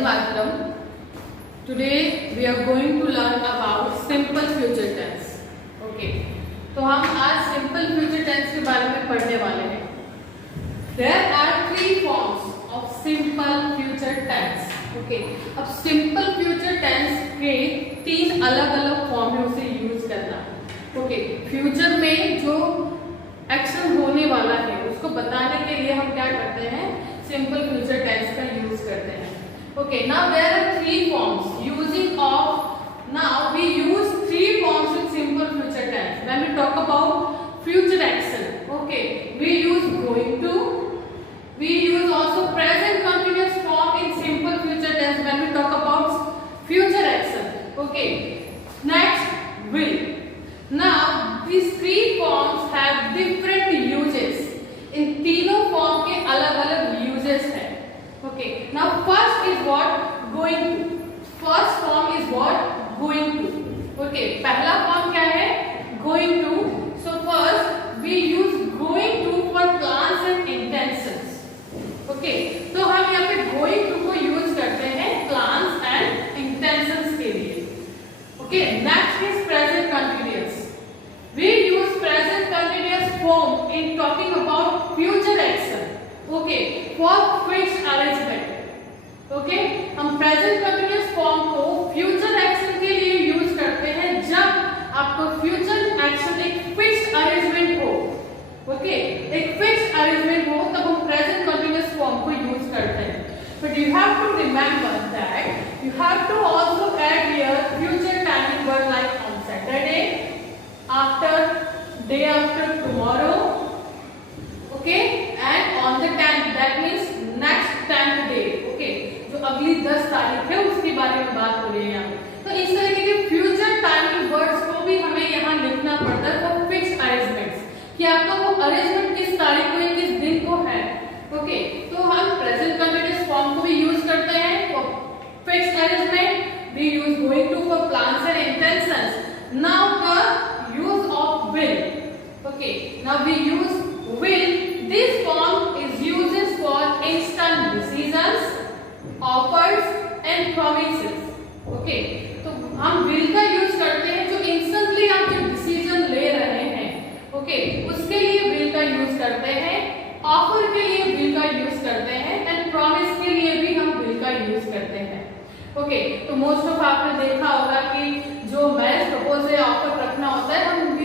Vande Mataram. Today we are going to learn about simple future tense. Okay. तो हम आज simple future tense के बारे में पढ़ने वाले हैं. There are three forms of simple future tense. Okay. अब simple future tense के तीन अलग-अलग फॉर्म है उसे यूज करना. Okay. फ्यूचर में जो एक्शन होने वाला है उसको बताने के लिए हम क्या करते हैं, सिंपल फ्यूचर टेंस का यूज करते हैं. Okay, now there are three forms using of, now we use three forms in simple future tense when we talk about future action. Okay, we use going to, we use also present continuous form in simple future tense when we talk about future action. Okay, next will. Now these three forms have different uses. इन तीनों form के अलग-अलग uses हैं. Okay. Now first is what? Going to. First form is what? Going to. Okay. पहला form क्या है? Going to. So first we use going to for plans and intentions. Okay. तो हम यहाँ पे going to को use करते हैं plans and intentions के लिए. Okay. Next is present continuous. We use present continuous form in talking about future action. Okay, for fixed arrangement. Okay, हम present continuous form को future action के लिए use करते हैं जब आपको future action एक fixed arrangement हो. Okay, एक fixed arrangement हो तब हम present continuous form को यूज करते हैं. But you have to remember that you have to also add here future timing word like on Saturday, after, day after tomorrow, okay, and on the 10th, that means next 10th day. Okay, जो अगली 10 तारीख है उसके बारे में बात हो रही है यहाँ. तो इस तरीके के फ्यूचर टाइमिंग वर्ड्स को भी हमें यहाँ लिखना पड़ता है फॉर फिक्स्ड अरेंजमेंट्स, कि आपका वो अरेंजमेंट किस तारीख को या किस दिन को है. ओके, तो हम प्रेजेंट कंटीन्यूअस फॉर्म को भी यूज करते हैं for fixed arrangement. We use going to for plans and intentions. Now the use of will. Okay, now we use will. This form is used for instant decisions, offers and promises. Okay, तो हम will का use करते हैं जो instantly आप जो decision ले रहे हैं. Okay, उसके लिए will का यूज करते हैं, ऑफर के लिए will का यूज करते हैं एंड प्रॉमिस के लिए भी हम will का यूज करते हैं. ओके, तो मोस्ट ऑफ आपने देखा होगा कि जो मैरिज प्रपोजल या ऑफर रखना होता है हम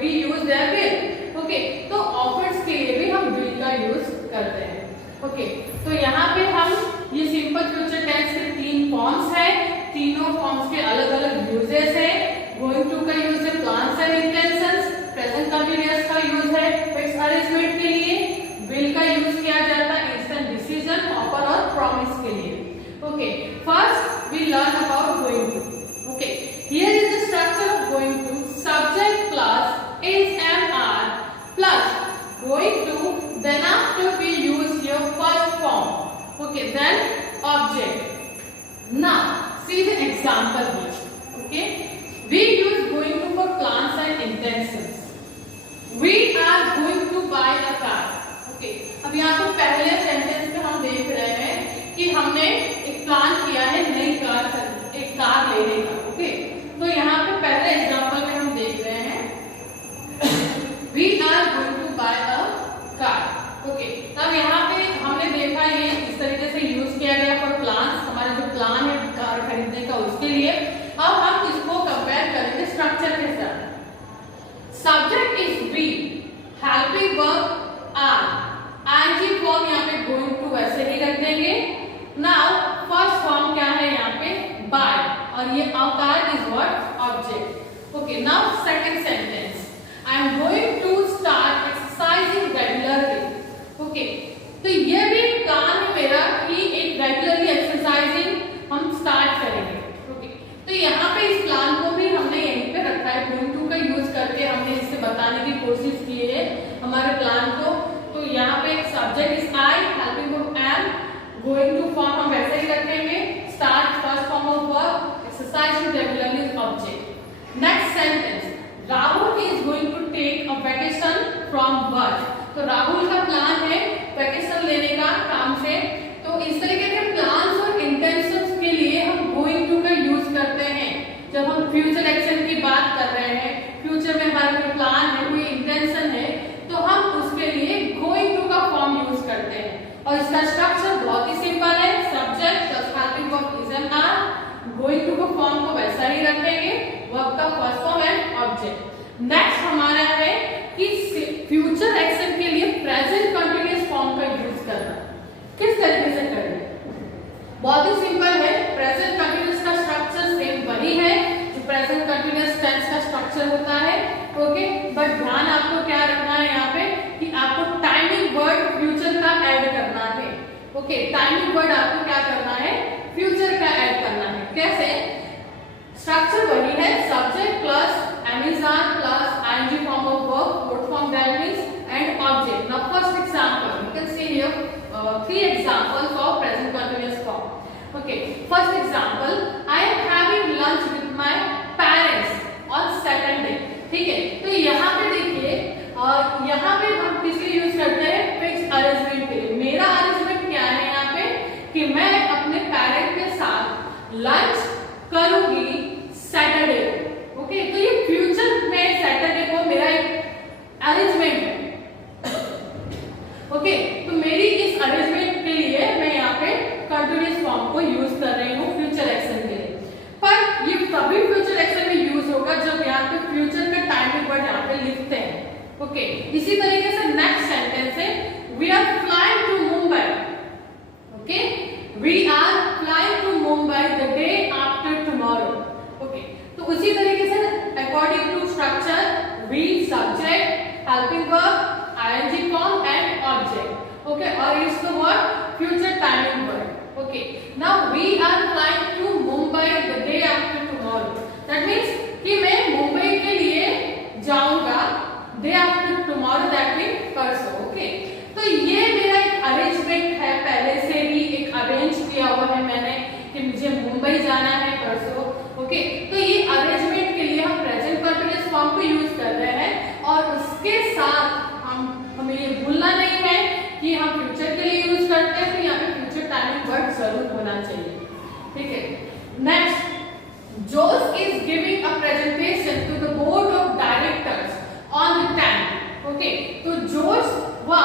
we use there will. Okay, तो ऑफर्स के लिए भी हम विल का यूज करते हैं. ओके, तो यहाँ पे हम ये सिंपल फ्यूचर टेंस के तीन फॉर्म्स है, तीनों फॉर्म्स के अलग-अलग यूजेस है. गोइंग टू का यूज है plans and intentions, present continuous का यूज है फिक्स्ड अरेंजमेंट के लिए, विल का यूज किया जाता है इंस्टेंट डिसीजन, ऑफर और प्रॉमिस के लिए. Okay, first we learn about going to. Okay, here is the structure of going to. Subject plus is and are plus going to. Then after we use your first form. Okay, then object. Now see the example here. Okay, we use going to for plans and intentions. We are going to buy a car. Okay, अब यहाँ पर पहले sentence में हम देख रहे हैं कि हमने एक प्लान किया है नई कार, एक कार लेने का. ओके, तो यहाँ पे पहले एग्जांपल में हम देख रहे हैं we are going to buy a car. Okay, तब यहाँ पे हमने देखा ये इस तरीके से यूज किया गया फॉर प्लान्स, हमारा जो प्लान है कार खरीदने का उसके लिए. अब हम इसको कंपेयर करेंगे स्ट्रक्चर के साथ. Subject is we, helping verb are, ING form यहाँ पे गोइंग टू वैसे ही रख देंगे. नाउ फर्स्ट फॉर्म क्या है यहाँ पे बाय, और ये car is what object. Okay, now second sentence, I am going to start exercising regularly. Okay, तो ये भी प्लान है मेरा कि एक रेगुलरली एक्सरसाइजिंग हम स्टार्ट करेंगे. ओके, तो यहाँ पे इस प्लान को भी हमने यहीं पे रखा है, गोइंग टू का यूज करके हमने इससे बताने की कोशिश की है हमारे प्लान को. तो यहाँ पे subject is I, helping verb am, going to form हम वैसे ही रखेंगे, start first form of verb, exercising regularly is object. Next sentence, Rahul is going to take a vacation from work. तो राहुल का प्लान है वैकेशन लेने का काम से. तो इस तरीके के प्लान्स और इंटेंशंस कोई प्लान है, कोई इंटेंशन है, तो हम उसके लिए गोइंग टू का फॉर्म यूज करते हैं। और इसका स्ट्रक्चर बहुत ही सिंपल है, subject plus helping verb is and are. Going to का फॉर्म को वैसा ही रखेंगे, वर्ब का first form and object. Next हमारा है कि फ्यूचर एक्शन के लिए प्रेजेंट कंटीन्यूअस फॉर्म का यूज करना। किस तरीके से करेंगे? बहुत ही सिंपल है। प्रेजेंट कंटीन्यूअस का स्ट्रक्चर सेम वही है जो प्रेजेंट कंटीन्यूअस टेंस का स्ट्रक्चर होता है, ओके। बट ध्यान आपको क्या रखना है यहाँ पे कि आपको टाइमिंग वर्ड फ्यूचर का ऐड करना है, ओके। टाइमिंग वर्ड आपको क्या करना है? फ्यूचर का ऐड करना है। कैसे? स्ट्रक्चर वही है, subject plus am is are plus ING form of verb, fourth form that means and object. Now first example, you can see here three examples of present continuous form. Okay, first example, I am having lunch with my parents on Saturday. ठीक है, तो यहाँ पे देखिए, यहाँ पे हम किसके यूज करते हैं? फिक्स अरेंजमेंट के लिए। मेरा अरेंजमेंट क्या है यहाँ पे कि मैं अपने पेरेंट के साथ लंच करूंगी सैटरडे को, ओके। तो ये फ्यूचर में सैटरडे को मेरा एक अरेंजमेंट है, ओके। तो मेरी इस अरेंजमेंट के लिए मैं यहाँ पे कंटीन्यूअस फॉर्म को यूज कर रही हूँ फ्यूचर एक्शन के लिए। पर ये तभी फ्यूचर एक्शन में यूज होगा जब यहाँ पे फ्यूचर का टाइमिंग वर्ड यहाँ पे लिखते हैं, ओके। इसी तरीके से नेक्स्ट सेंटेंस है, we are flying to Mumbai, okay. We are flying to Mumbai the day after tomorrow, okay. तो उसी तरीके से according to structure, we subject, helping verb, ing form and object, okay, or is the word future timing word, okay. Now we are flying to Mumbai the day after tomorrow. That means कि मैं मुंबई के लिए जाऊंगा day after tomorrow, that means परसों, okay. तो ये मेरा एक अरेंजमेंट है, पहले से ही एक अरेंज किया हुआ है मैंने कि मुझे मुंबई जाना है परसों, ओके। तो ये अरेंजमेंट के लिए हम प्रेजेंट कंटीन्यूअस फॉर्म को यूज कर रहे हैं और उसके साथ हमें ये भूलना नहीं है कि हम फ्यूचर के लिए यूज करते हैं, तो यहाँ पे फ्यूचर टाइमिंग वर्ड जरूर होना चाहिए, ठीक है। Next, Jose is giving a presentation to the board of directors on the 10th, okay. तो जोस वह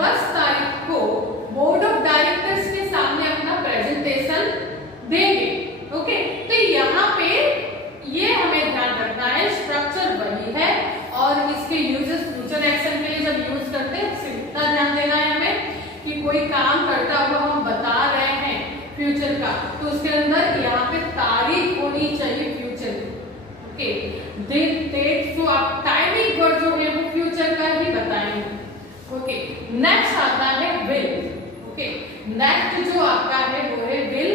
10 तारीख को बोर्ड ऑफ डायरेक्टर्स के सामने अपना प्रेजेंटेशन देंगे, ओके। तो यहाँ पे ये हमें ध्यान रखना है, स्ट्रक्चर वही है और इसके यूजेस फ्यूचर एक्शन के लिए जब यूज करते हैं इतना ध्यान देना है हमें कि कोई काम करता हुआ हम बता रहे हैं फ्यूचर का, तो उसके अंदर यहाँ पे तारीख होनी चाहिए फ्यूचर, ओके। डेट, तो आप टाइमिंग वर्ड जो है वो फ्यूचर का ही बताएंगे, ओके। नेक्स्ट आता है विल, ओके। नेक्स्ट जो आपका है वो है विल।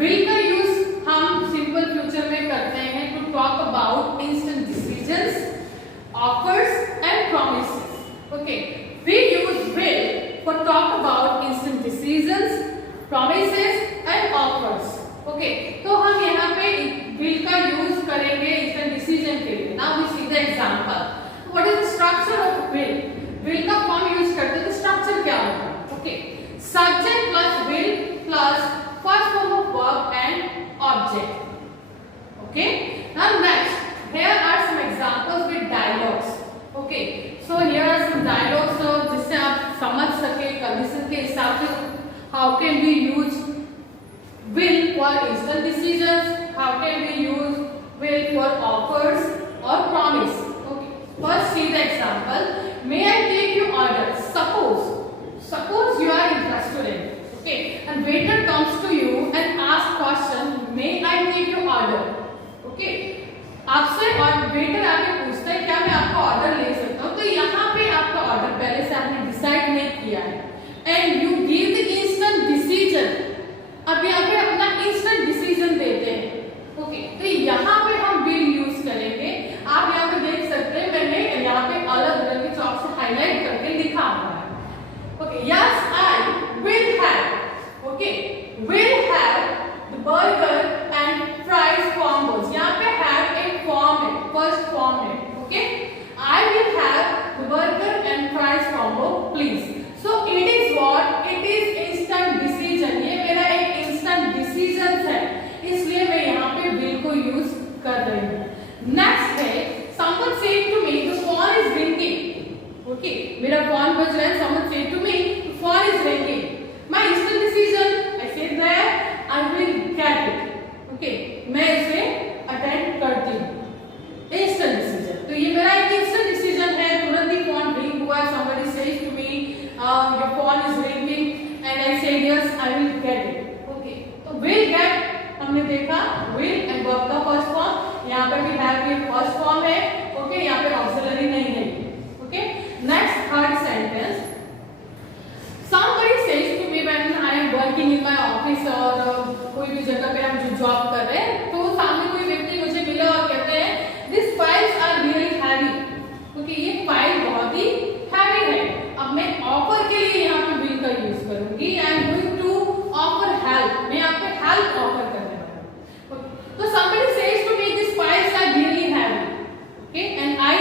विल का यूज हम सिंपल फ्यूचर में करते हैं to talk about instant decisions, offers and promises, okay. We use will for talk about instant decisions, promises and offers, okay. तो हम यहाँ पे will का यूज करेंगे instant decision के लिए। Now we see the example. What is the structure of will? Will का form use करते हैं तो स्ट्रक्चर क्या होगा, okay. Subject plus will plus first form of verb and object, okay. Now next, here are some examples with dialogues, okay. So here are some dialogues जिससे आप समझ सके कंडीशन के हिसाब से how can we use will for instant decisions, how can we use will for offers or promise, okay. First see the example, may I take your order? Suppose you are in restaurant, okay, and waiter comes to you and asks question, may I take your order, okay. आपसे और waiter आके पूछता है क्या मैं आपका order ले सकता हूँ, तो यहाँ पे आपका ऑर्डर पहले से आपने डिसाइड नहीं किया है and you give the instant decision. अब यहाँ पे अपना इंस्टेंट डिसीजन देते हैं, ओके। तो यहाँ पे हम विल यूज करेंगे। आप यहाँ पे देख सकते हैं मैंने यहाँ पे अलग अलग के चौक से हाईलाइट करके लिखा हुआ है, okay. Yes I will have, okay, will have the burger and fries combos. यहाँ पे हैव एक फॉर्म है, फर्स्ट फॉर्म है, okay. I will have the burger and fries combo please. So it is what, it is instant decision. ये मेरा एक instant decision है, इसलिए मैं यहाँ पे विल को यूज कर रही हूँ। नेक्स्ट है, someone said to me मेरा फोन बज रहा है, someone said to me, phone is ringing. My instant decision, I said that I will get it. Okay, मैं इसे अटेंड करती हूँ. Instant decision. तो ये मेरा एक instant decision है. तुरंत ही फोन रिंग हुआ. Somebody says to me, your phone is ringing, and I say yes, I will get it. Okay. तो will get हमने देखा will and verb का first form. यहाँ पे भी have की first form है. Okay, यहाँ पे auxiliary नहीं है. Okay. Next third sentence. Somebody says to me when I am working in my office और कोई भी जगह पे हम जो जॉब कर रहे हैं, तो सामने कोई व्यक्ति मुझे मिला और कहते हैं these files are really heavy. क्योंकि ये फाइल बहुत ही हैवी है. अब मैं ऑफर के लिए यहाँ पे will का यूज करूंगी. I am going to offer help. मैं यहाँ पे help ऑफर करने वाला हूँ. तो somebody says to me these files are really heavy. Okay, and I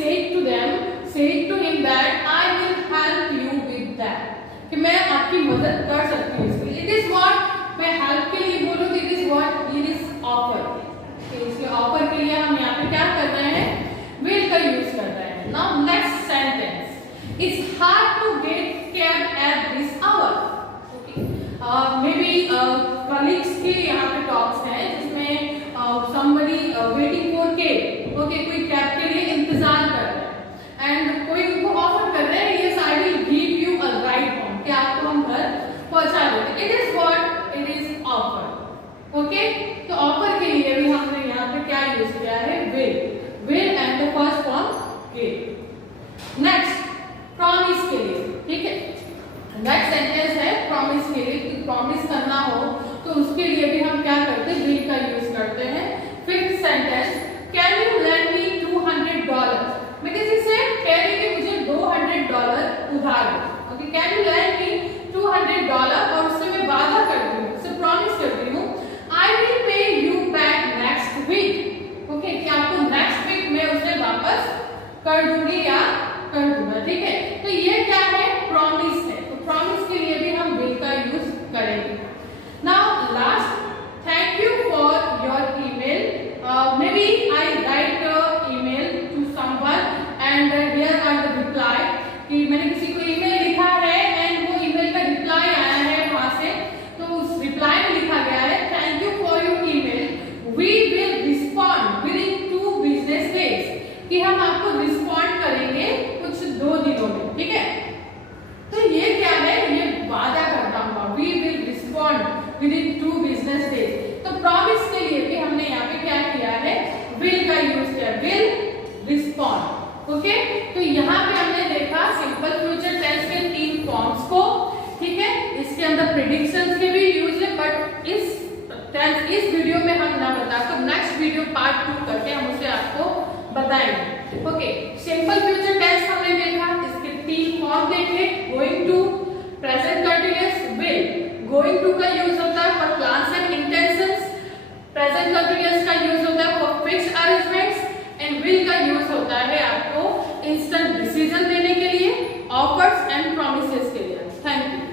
say to him that I will help you with that. कि मैं आपकी मदद कर सकती हूँ इसके लिए. It is what मैं हेल्प के लिए बोलूँ. It is what it is offer. तो इसके ऑफर के लिए हम यहाँ पे क्या कर रहे हैं? will का यूज कर रहे हैं. Now next sentence. It's hard to get cab at this hour. Okay. Maybe colleagues के यहाँ पे talks हैं जिसमें somebody waiting for cab. Okay, कोई कैब के लिए इंतजार कर रहा है. And कोई उनको ऑफर कर रहे हैं yes I will give you a ride home. कि आपको हम घर पहुंचा देंगे. It is what it is offer. Okay? तो ऑफर के लिए भी हमने यहाँ पे क्या यूज किया है? will and the first form give. Next promise के लिए. ठीक है. नेक्स्ट सेंटेंस है promise के लिए. प्रॉमिस करना हो तो उसके लिए भी हम क्या करते हैं? will का यूज करते हैं. Fifth sentence can you lend me $200? मैं किसी से कह रही कि मुझे $200 उधार दो. Okay, can you lend me $200? और उससे मैं वादा करती हूँ, उससे प्रॉमिस करती हूँ I will pay you back next week. Okay, कि आपको next week मैं उसे वापस कर दूंगी या कर दूंगा. ठीक है. तो ये क्या है? प्रॉमिस है. तो प्रॉमिस के लिए भी हम will का यूज करेंगे. Now last, thank you for your email. Maybe I write email to someone and here are the reply. कि मैंने किसी को ईमेल लिखा है एंड वो ईमेल का रिप्लाई आया है वहां से. तो उस रिप्लाई में लिखा गया है thank you for your email we will respond within 2 business days. कि हम आपको रिस्पॉन्ड करेंगे कुछ 2 दिनों में. ठीक है. तो ये क्या है? ये वादा करता हूँ. We will respond within 2 business days. तो प्रॉमिस के लिए भी हमने यहाँ पे क्या किया है? will का यूज किया. will respond. ओके. तो यहाँ पे हमने देखा सिंपल फ्यूचर टेंस के 3 फॉर्म्स को. ठीक है. इसके अंदर प्रेडिक्शंस के भी यूज है बट इस वीडियो में हम ना बताकर नेक्स्ट वीडियो पार्ट 2 करके हम उसे आपको बताएंगे. ओके. सिंपल फ्यूचर टेंस हमने देखा. इसके 3 फॉर्म देखे. Going to, present continuous, will. Going to का यूज होता है for plans and intentions. Present continuous का यूज होता है for fixed arrangements and will का यूज होता है आपको इंस्टेंट डिसीजन देने के लिए, ऑफर्स एंड प्रॉमिसेस के लिए. Thank you.